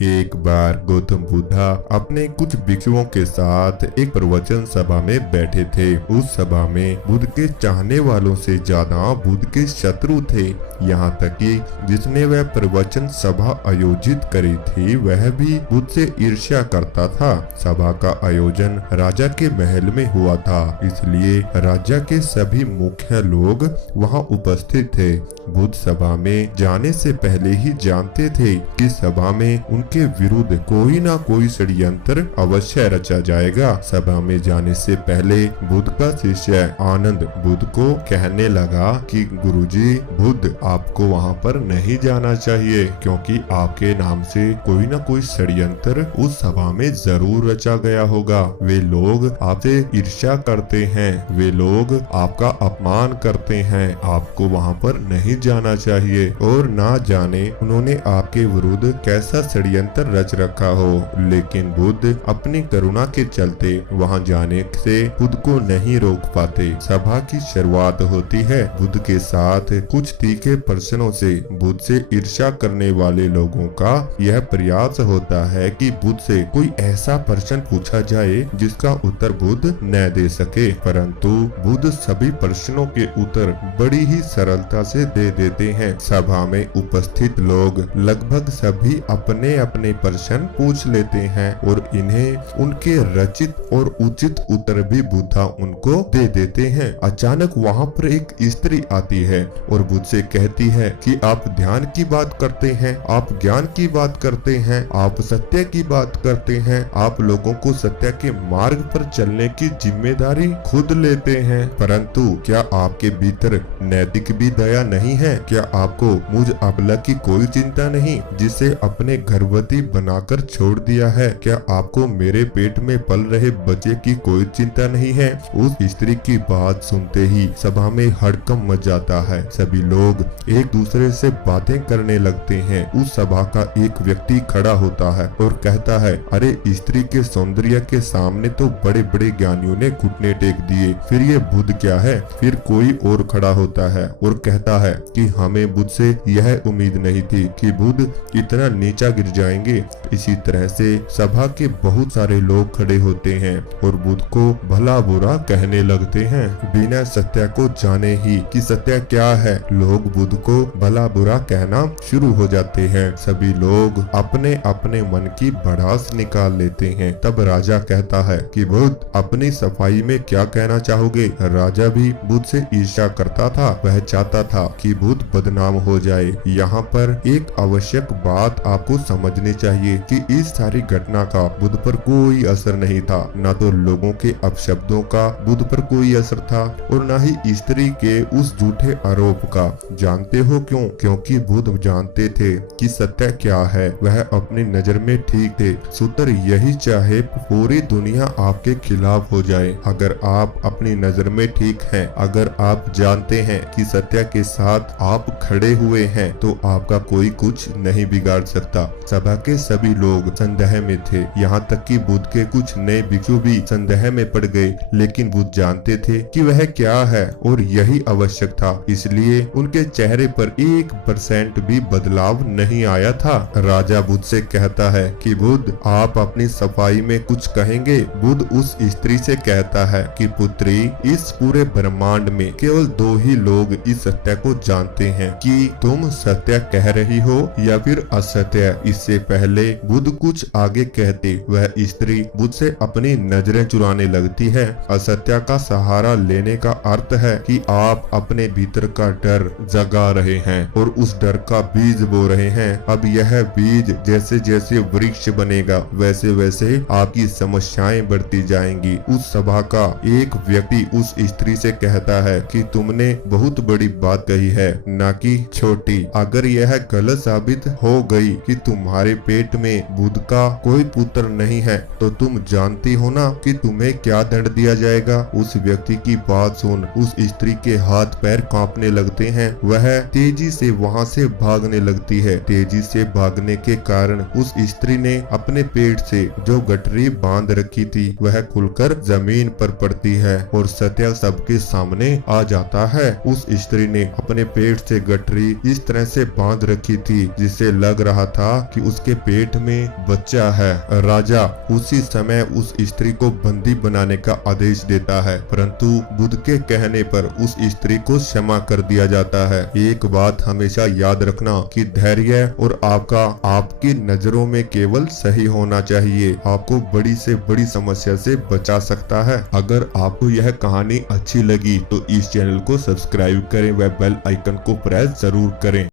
एक बार गौतम बुद्धा अपने कुछ भिक्षुओं के साथ एक प्रवचन सभा में बैठे थे। उस सभा में बुद्ध के चाहने वालों से ज्यादा बुद्ध के शत्रु थे। यहाँ तक कि जिसने वह प्रवचन सभा आयोजित करी थी वह भी बुद्ध से ईर्ष्या करता था। सभा का आयोजन राजा के महल में हुआ था, इसलिए राजा के सभी मुख्य लोग वहाँ उपस्थित थे। बुद्ध सभा में जाने से पहले ही जानते थे कि सभा में उनके विरुद्ध कोई ना कोई षड्यंत्र अवश्य रचा जाएगा। सभा में जाने से पहले बुद्ध का शिष्य आनंद बुद्ध को कहने लगा कि गुरुजी, बुद्ध आपको वहाँ पर नहीं जाना चाहिए, क्योंकि आपके नाम से कोई ना कोई षड्यंत्र उस सभा में जरूर रचा गया होगा। वे लोग आपसे ईर्ष्या करते हैं, वे लोग आपका अपमान करते हैं, आपको वहाँ पर नहीं जाना चाहिए। और ना जाने उन्होंने आपके विरुद्ध कैसा षड्यंत्र रच रखा हो। लेकिन बुद्ध अपनी करुणा के चलते वहां जाने से खुद को नहीं रोक पाते। सभा की शुरुआत होती है। बुद्ध के साथ कुछ तीखे प्रश्नों से बुद्ध से ईर्ष्या करने वाले लोगों का यह प्रयास होता है कि बुद्ध से कोई ऐसा प्रश्न पूछा जाए जिसका उत्तर बुद्ध न दे सके, परंतु बुद्ध सभी प्रश्नों के उत्तर बड़ी ही सरलता से दे देते हैं। सभा में उपस्थित लोग लगभग सभी अपने अपने प्रश्न पूछ लेते हैं और इन्हें उनके रचित और उचित उत्तर भी बुद्धा उनको दे देते हैं। अचानक वहाँ पर एक स्त्री आती है और बुद्ध से कहती है कि आप ध्यान की बात करते हैं, आप ज्ञान की बात करते हैं, आप सत्य की बात करते हैं, आप लोगों को सत्य के मार्ग पर चलने की जिम्मेदारी खुद लेते हैं, परंतु क्या आपके भीतर नैतिक भी दया नहीं है? क्या आपको मुझ अबला की कोई चिंता नहीं जिसे अपने गर्भवती बनाकर छोड़ दिया है? क्या आपको मेरे पेट में पल रहे बच्चे की कोई चिंता नहीं है? उस स्त्री की बात सुनते ही सभा में हड़कंप मच जाता है। सभी लोग एक दूसरे से बातें करने लगते हैं। उस सभा का एक व्यक्ति खड़ा होता है और कहता है, अरे स्त्री के सौंदर्य के सामने तो बड़े बड़े ज्ञानियों ने घुटने टेक दिए, फिर ये बुद्ध क्या है? फिर कोई और खड़ा होता है और कहता है कि हमें बुद्ध से यह उम्मीद नहीं थी कि बुद्ध इतना नीचा गिर जाएंगे। इसी तरह से सभा के बहुत सारे लोग खड़े होते हैं और बुद्ध को भला बुरा कहने लगते हैं, बिना सत्य को जाने ही कि सत्य क्या है। लोग बुद्ध को भला बुरा कहना शुरू हो जाते हैं। सभी लोग अपने अपने मन की भड़ास निकाल लेते हैं। तब राजा कहता है कि बुद्ध, अपनी सफाई में क्या कहना चाहोगे? राजा भी बुद्ध से ईर्ष्या करता था। वह चाहता था कि बुद्ध बदनाम हो जाए। यहाँ पर एक आवश्यक बात आपको समझनी चाहिए कि इस सारी घटना का बुद्ध पर कोई असर नहीं था। न तो लोगों के अपशब्दों का बुद्ध पर कोई असर था और न ही स्त्री के उस झूठे आरोप का। जानते हो क्यों? क्योंकि बुद्ध जानते थे कि सत्य क्या है। वह अपनी नजर में ठीक थे। सूत्र यही चाहे पूरी दुनिया आपके खिलाफ हो जाए, अगर आप अपनी नजर में ठीक हैं, अगर आप जानते हैं कि सत्य के साथ आप खड़े हुए हैं, तो आपका कोई कुछ नहीं बिगाड़ सकता। सभा के सभी लोग संदेह में थे। यहाँ तक कि बुद्ध के कुछ नए भिक्षु भी संदेह में पड़ गए, लेकिन बुद्ध जानते थे कि वह क्या है और यही आवश्यक था। इसलिए उनके चेहरे पर 1% भी बदलाव नहीं आया था। राजा बुद्ध से कहता है कि बुद्ध, आप अपनी सफाई में कुछ कहेंगे? बुद्ध उस स्त्री से कहता है कि पुत्री, इस पूरे ब्रह्मांड में केवल 2 ही लोग इस सत्य को जानते हैं कि तुम सत्य कह रही हो या फिर असत्य। इससे पहले बुद्ध कुछ आगे कहते वह स्त्री बुद्ध से अपनी नजरें चुराने लगती है। असत्य का सहारा लेने का अर्थ है कि आप अपने भीतर का डर जगा रहे हैं और उस डर का बीज बो रहे हैं। अब यह बीज जैसे जैसे वृक्ष बनेगा वैसे वैसे आपकी समस्याएं बढ़ती जाएंगी। उस सभा का एक व्यक्ति उस स्त्री से कहता है कि तुमने बहुत बड़ी बात कही है, ना कि छोटी। अगर यह गलत साबित हो गई कि तुम्हारे पेट में बुद्ध का कोई पुत्र नहीं है, तो तुम जानती हो ना कि तुम्हें क्या दंड दिया जाएगा। उस व्यक्ति की बात सुन उस स्त्री के हाथ पैर कांपने लगते हैं। वह तेजी से वहां से भागने लगती है। तेजी से भागने के कारण उस स्त्री ने अपने पेट से जो गठरी बांध रखी थी वह खुलकर जमीन पर पड़ती है और सत्य सबके सामने आ जाता है। उस स्त्री ने अपने पेट से गठरी इस तरह से बांध रखी थी जिससे लग रहा था कि उसके पेट पेट में बच्चा है। राजा उसी समय उस स्त्री को बंदी बनाने का आदेश देता है, परंतु बुद्ध के कहने पर उस स्त्री को क्षमा कर दिया जाता है। एक बात हमेशा याद रखना कि धैर्य और आपकी नजरों में केवल सही होना चाहिए आपको बड़ी से बड़ी समस्या से बचा सकता है। अगर आपको यह कहानी अच्छी लगी तो इस चैनल को सब्सक्राइब करें व बेल आइकन को प्रेस जरूर करें।